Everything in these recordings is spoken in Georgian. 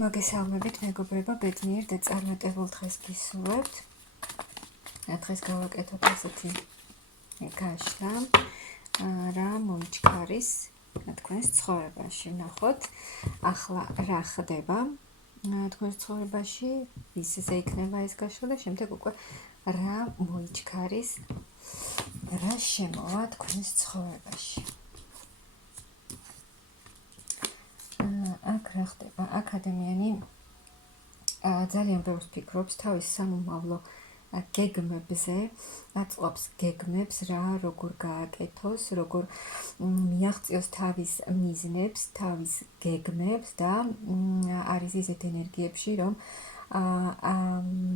მოგესალმებით, მეგობრებო, ბედნიერ და წარმატებულ დღეს გისურვებთ. დღეს გავაკეთოთ ასეთი გაშლა, რა მოიჩქარის თქვენს ცხოვრებაში. ვნახოთ, ახლა რა ხდება თქვენს ცხოვრებაში, ისე იქნება ეს გაშლა და შემდეგ უკვე რა მოიჩქარის, რა შემოვა თქვენს ცხოვრებაში. აქ რა ხდება? აქ ადამიანი ძალიან ბევრს ფიქრობს თავის სამომავლო გეგმებზე, აწყობს გეგმებს, რა როგორ გააკეთოს, როგორ მიაღწიოს თავის მიზნებს, თავის გეგმებს და არის ისეთ ენერგიებში, რომ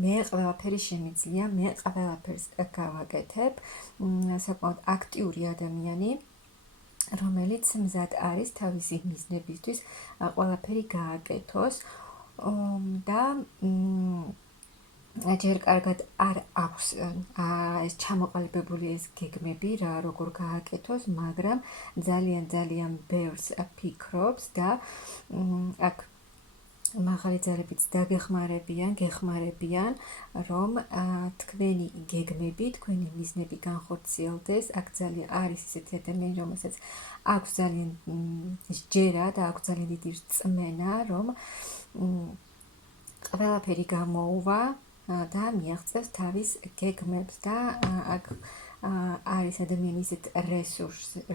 მე ყველაფერი შემიძლია, მე ყველაფერს გავაკეთებ, საკმაოდ აქტიური ადამიანი, რომელიც მზად არის თავისი მიზნებისთვის ყველაფერი გააკეთოს და ჯერ კარგად არ აქვს ეს ჩამოყალიბებული ეს გეგმები რა როგორ გააკეთოს, მაგრამ ძალიან ბევრს ფიქრობს და აქ მაღალი ძალებიც გეხმარებიან, რომ თქვენი გეგმები, თქვენი მიზნები განხორციელდეს. აქ ძალიან არის ისეთი ადამიანი, რომელსაც აქვს ძალიან ჯერა და აქვს ძალიან დიდი რწმენა, რომ ყველაფერი გამოუვა და მიაღწევს თავის გეგმებს და აქ არის ადამიანი ისეთ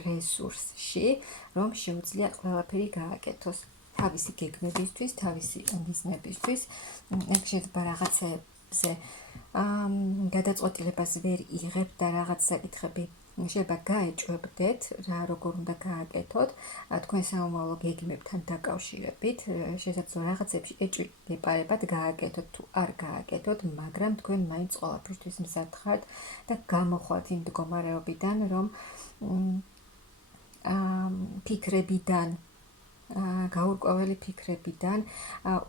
რესურსში, რომ შეუძლია ყველაფერი გააკეთოს. თავისი გეგმებისთვის, თავისი მიზნებისთვის, აქ შეიძლება რაღაცებზე გადაწყვეტილებას ვერ იღებთ და რაღაც საკითხები შეიძლება გაეჭვებდეთ, რა როგორ უნდა გააკეთოთ, თქვენ სამომავლო გეგმებთან დაკავშირებით, შესაძლოა რაღაცებში ეჭვი-გეპარებად გააკეთოთ თუ არ გააკეთოთ, მაგრამ თქვენ მაინც ყველაფერთვის მზად ხართ და გამოხვალთ იმ მდგომარეობიდან, რომ ფიქრებიდან გაურკვეველი ფიქრებიდან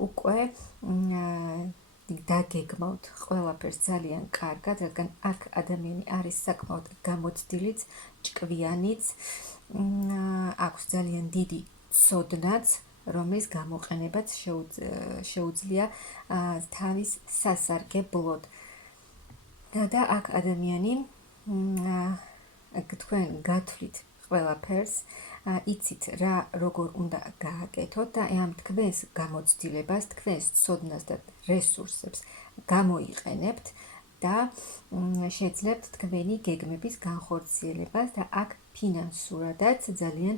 უკვე დაგეგმავთ ყველაფერს ძალიან კარგად, რადგან აქ ადამიანი არის საკმაოდ გამოცდილიც, ჭკვიანიც, აქვს ძალიან დიდი ცოდნაც, რომლის გამოყენებაც შეუძლია თავის სასარგებლოდ. და აქ ადამიანი თქვენ გათვლით ყველაფერს, იცით რა როგორ უნდა გააკეთოთ და ამ თქვენს გამოცდილებას, თქვენს ცოდნას და რესურსებს გამოიყენებთ და შეძლებთ თქვენი გეგმების განხორციელებას და აქ ფინანსურადაც ძალიან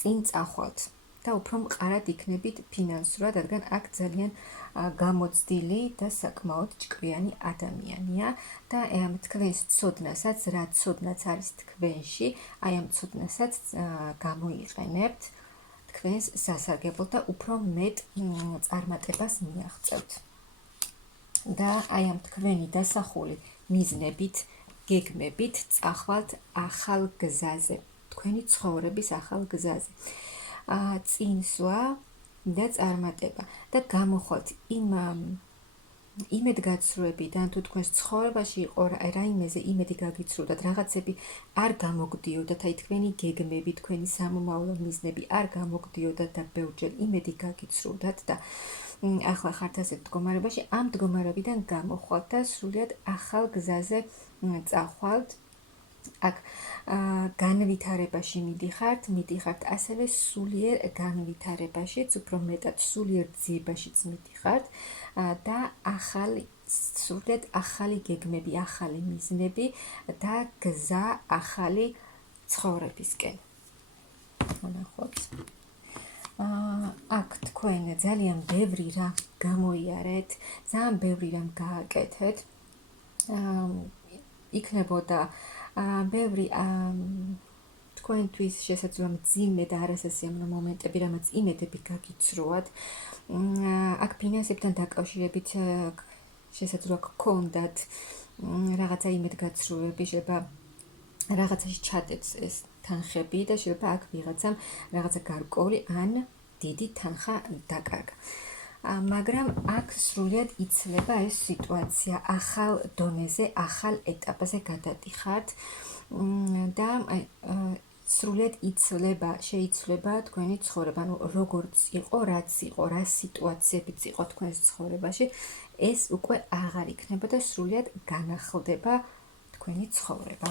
წინ წახვალთ და უფრო მყარად იქნებით ფინანსურად, რადგან აქ ძალიან გამოცდილი და საკმაოდ ჭკვიანი ადამიანია და ამ თქვენს ცოდნასაც, რა ცოდნაც არის თქვენში, აი ამ ცოდნასაც გამოიყენებთ თქვენს სასარგებლოდ და უფრო მეტ წარმატებას მიაღწევთ. და აი ამ თქვენი დასახული მიზნებით, გეგმებით წახვალთ ახალ გზაზე, თქვენი ცხოვრების ახალ გზაზე. წინსვლა და წარმატება და გამოხვალთ იმ იმედგაცრუებიდან, თუ თქვენს ცხოვრებაში იყო რაიმეზე იმედი გაგიცრუდათ, რაღაცები არ გამოგდიოდათ, აი თქვენი გეგმები, თქვენი სამომავლო მიზნები არ გამოგდიოდათ და ბევრჯერ იმედი გაგიცრუდათ და ახლა ხართ ასეთ მდგომარეობაში, ამ მდგომარეობიდან გამოხვალთ და სრულიად ახალ გზაზე წახვალთ. აქ განვითარებაში მიდიხართ ასევე სულიერ განვითარებაშიც, უფრო მეტად სულიერ ძიებაშიც მიდიხართ და სრულიად ახალი გეგმები, ახალი მიზნები და გზა ახალი ცხოვრებისკენ. ვნახოთ. აქ თქვენ ძალიან ბევრი რამ გამოიარეთ, ძალიან ბევრი რამ გააკეთეთ. იქნებოდა ბევრი თქვენთვის შესაძლოა მძიმე და არასასიამოვნო მომენტები, რამაც იმედები გაგიცრუათ. აქ ფინანსებთან დაკავშირებით შესაძლოა გქონდათ რაღაცა იმედგაცრუებები, შეიძლება რაღაცაში ჩადეთ ეს თანხები და შეიძლება აქ ვიღაცამ რაღაცა გარკვეული ან დიდი თანხა დაკარგა. მაგრამ აქ სრულიად იცლება ეს სიტუაცია, ახალ დონეზე, ახალ ეტაპზე გადადიხართ და სრულიად შეიცვლება თქვენი ცხოვრება, ანუ როგორც იყო, რაც იყო, რა სიტუაციებიც იყო თქვენს ცხოვრებაში, ეს უკვე აღარ იქნება და სრულიად განახლდება თქვენი ცხოვრება.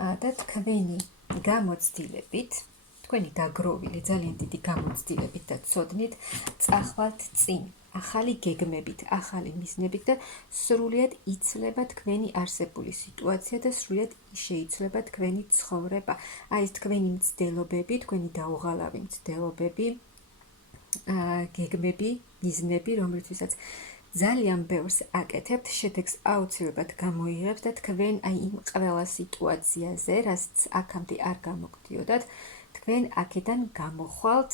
და თქვენი გამოცდილებით, თქვენი დაგროვილი ძალიან დიდი გამოცდილებით და ცოდნით წახვალთ წინ, ახალი გეგმებით, ახალი მიზნებით და სრულიად იცვლება თქვენი არსებული სიტუაცია და სრულიად შეიცვლება თქვენი ცხოვრება. აი ეს თქვენი მცდელობები, თქვენი დაუღალავი მცდელობები, გეგმები, მიზნები, რომლითაც ძალიან ბევრს აკეთებთ, შედეგს აუცილებლად გამოიღებთ და თქვენ აი იმ ყველა სიტუაციაზე, რაც აქამდე არ გამოგდიოდათ, თქვენ აქედან გამოხვალთ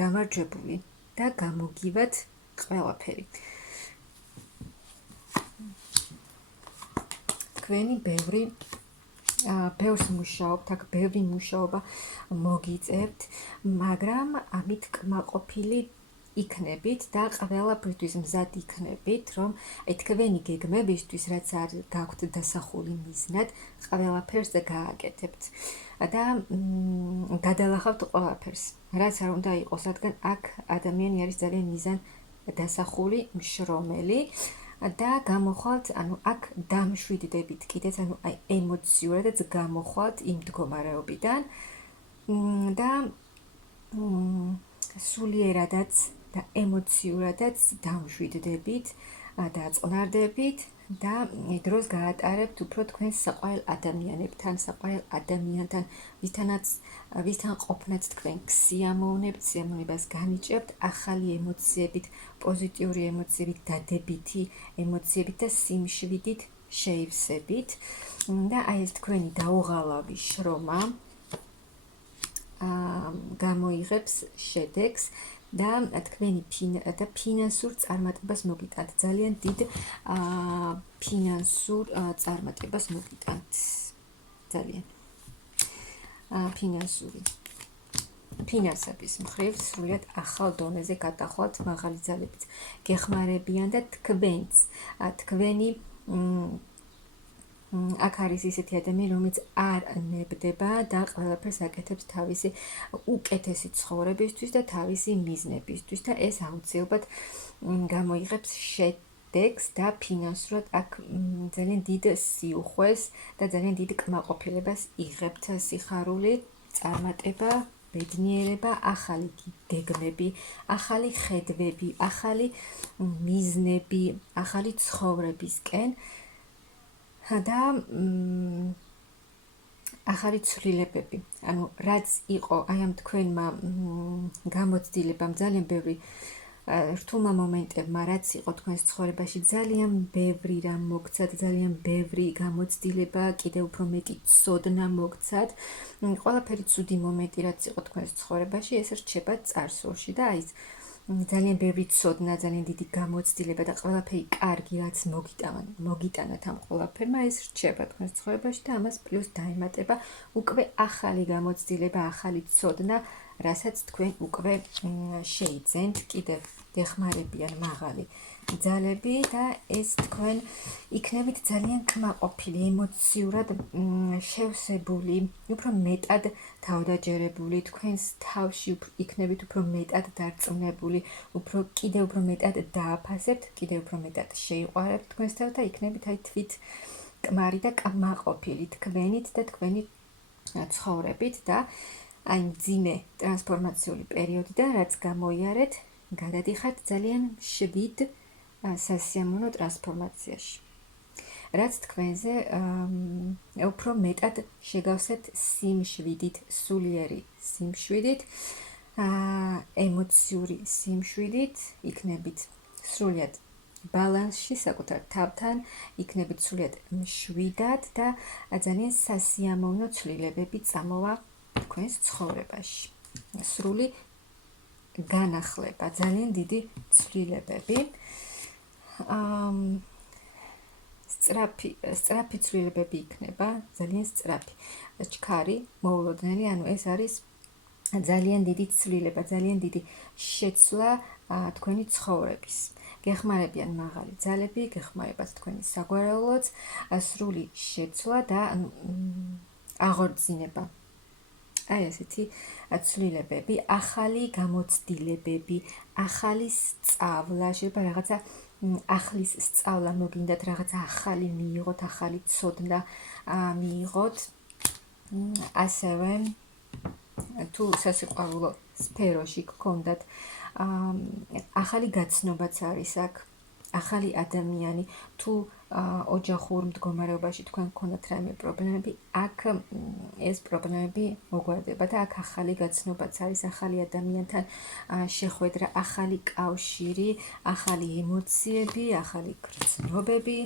გამარჯვებული და გამოგივათ ყველაფერი. თქვენი ბევრს მუშაობთ, აქ ბევრი მუშაობა მოგიწევთ, მაგრამ ამით კმაყოფილი იქნებით და ყველაფრისთვის მზად იქნებით, რომ თქვენი გეგმებისთვის, რაც არ გაქვთ დასახული მიზნად, ყველაფერს გააკეთებთ და გადალახავთ ყველაფერს, რაც არ უნდა იყოს, რადგან აქ ადამიანი არის ძალიან მიზან დასახული, მშრომელი და გამოხვალთ, ანუ აქ დამშვიდდებით კიდეც, ანუ აი ემოციურადაც გამოხვალთ იმ მდგომარეობიდან და სულიერადაც და ემოციურადაც დამშვიდდებით და წონარდებით და დროს გაატარებთ უფრო თქვენ საყვარელ ადამიანებთან, საყვარელ ადამიანთან, ვისთან ყოფნაც თქვენ გსიამოვნებთ, სიამოვნებას განიჭებთ, ახალი ემოციებით, პოზიტიური ემოციებით, დადებითი ემოციებით და სიმშვიდით შეივსებით და აი ეს თქვენი დაუღალავი შრომა გამოიღებს შედეგს და თქვენი ფინანსურ წარმატებას მოგიტანთ. ძალიან დიდ ფინანსურ წარმატებას მოგიტანთ. ძალიან. ფინანსების მხრივ სრულიად ახალ დონეზე გადახვალთ, მაღალი ძალებით გეხმარებიან და თქვენი აქ არის ისეთი ადამიანი, რომელიც არ ნებდება და ყველაფერს აკეთებს თავისი უკეთესი ცხოვრებისთვის და თავისი მიზნებისთვის და ეს აუცილებლად გამოიღებს შედეგს და ფინანსურად აქ ძალიან დიდ სიუხვეს და ძალიან დიდ კმაყოფილებას იღებთ, სიხარული, წარმატება, ბედნიერება, ახალი გეგმები, ახალი ხედვები, ახალი მიზნები, ახალი ცხოვრებისკენ და ახალი ცვლილებები. ანუ რაც იყო აი ამ თქვენმა გამოცდილებამ ძალიან ბევრი რთულმა მომენტებმა, რაც იყო თქვენს ცხოვრებაში, ძალიან ბევრი რამ მოგცათ, ძალიან ბევრი გამოცდილება, კიდევ უფრო მეტი ცოდნა მოგცათ. ყველაფერი ცუდი მომენტი, რაც იყო თქვენს ცხოვრებაში, ეს რჩება წარსულში და აი ძალიან ბევრი ცოდნა, ძალიან დიდი გამოცდილება და ყველაფერი კარგი, რაც მოგიტანათ ამ ყველაფერმა, ეს რჩება თქვენს ცხოვრებაში და ამას პლუს დაემატება უკვე ახალი გამოცდილება, ახალი ცოდნა, რასაც თქვენ უკვე შეიძენთ, კიდევ გეხმარებიან მაღალი ძალები და ეს თქვენ იქნებით ძალიან კმაყოფილი, ემოციურად შევსებული, უფრო მეტად თავდაჯერებული, თქვენს თავში იქნებით უფრო მეტად დარწმუნებული, კიდევ უფრო მეტად დააფასებთ, კიდევ უფრო მეტად შეიყვარებთ თქვენს თავს და იქნებით აი თვით კმარი და კმაყოფილი თქვენით და თქვენი ცხოვრებით და აი მძიმე ტრანსფორმაციული პერიოდიდან, რაც გამოიარეთ, გადადიხართ ძალიან მშვიდ სასიამოვნო ტრანსფორმაციაში. რაც თქვენზე უფრო მეტად შეგავსებთ სიმშვიდით, სულიერი სიმშვიდით, ემოციური სიმშვიდით, იქნებით სრულიად ბალანსში საკუთარ თავთან, იქნებით სრულიად მშვიდად და ძალიან სასიამოვნო ცვლილებები წამოვა თქვენს ცხოვრებაში. სრული განახლება, ძალიან დიდი ცვლილებები. სწრაფი ცვლილებები იქნება, ძალიან სწრაფი. ჩქარი, მოულოდნელი, ანუ ეს არის ძალიან დიდი ცვლილება, ძალიან დიდი შეცვლა თქვენი ცხოვრების. გეხმარებიან მაღალი ძალები, გეხმარებათ თქვენი საგვარეულოც, სრული შეცვლა და აღორძინება. აი ესეთი ცვლილებები, ახალი გამოცდილებები, ახალი სწავლა, შეიძლება რაღაცა ახლის სწავლა მოგინდათ, რაღაცა ახალი მიიღოთ, ახალი ცოდნა მიიღოთ. ასევე თუ სასიყვარულო სფეროში გქონდათ ახალი გაცნობაც არის აქ, ახალი ადამიანი, თუ ოჯახურ მდგომარეობაში თქვენ გქონდათ რაიმე პრობლემები, აქ ეს პრობლემები მოგვარდება და აქ ახალი გაცნობაც არის, ახალი ადამიანთან შეხვედრა, ახალი კავშირი, ახალი ემოციები, ახალი გრძნობები.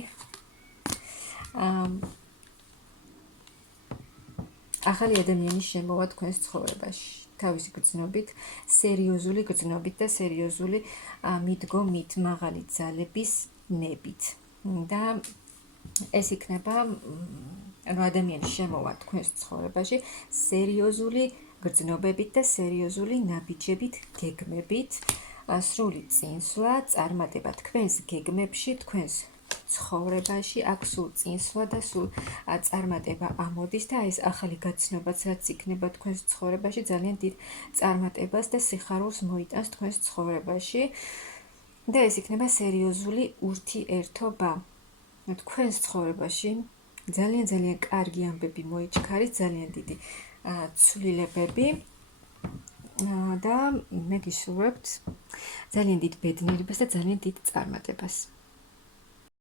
ახალი ადამიანის შემოვა თქვენს ცხოვრებაში, თავისი გრძნობით, სერიოზული გრძნობით და სერიოზული მიდგომით, მაღალი ძალების ნებით. და ეს იქნება ადამიანის შემოვა თქვენს ცხოვრებაში სერიოზული გრძნობებით და სერიოზული ნაბიჯებით, გეგმებით, სრული წინსვლა, წარმატება თქვენს გეგმებში, თქვენს ცხოვრებაში, აქ სულ წინსვლა და სულ წარმატება ამოდის და ეს ახალი გაცნობაც რაც იქნება თქვენს ცხოვრებაში, ძალიან დიდ წარმატებას და სიხარულს მოიტანს თქვენს ცხოვრებაში და ეს იქნება სერიოზული ურთიერთობა. თქვენს ცხოვრებაში ძალიან კარგი ამბები მოიჩქარით, ძალიან დიდი ცვლილებები და მე გისურვებთ ძალიან დიდ ბედნიერებას და ძალიან დიდ წარმატებას.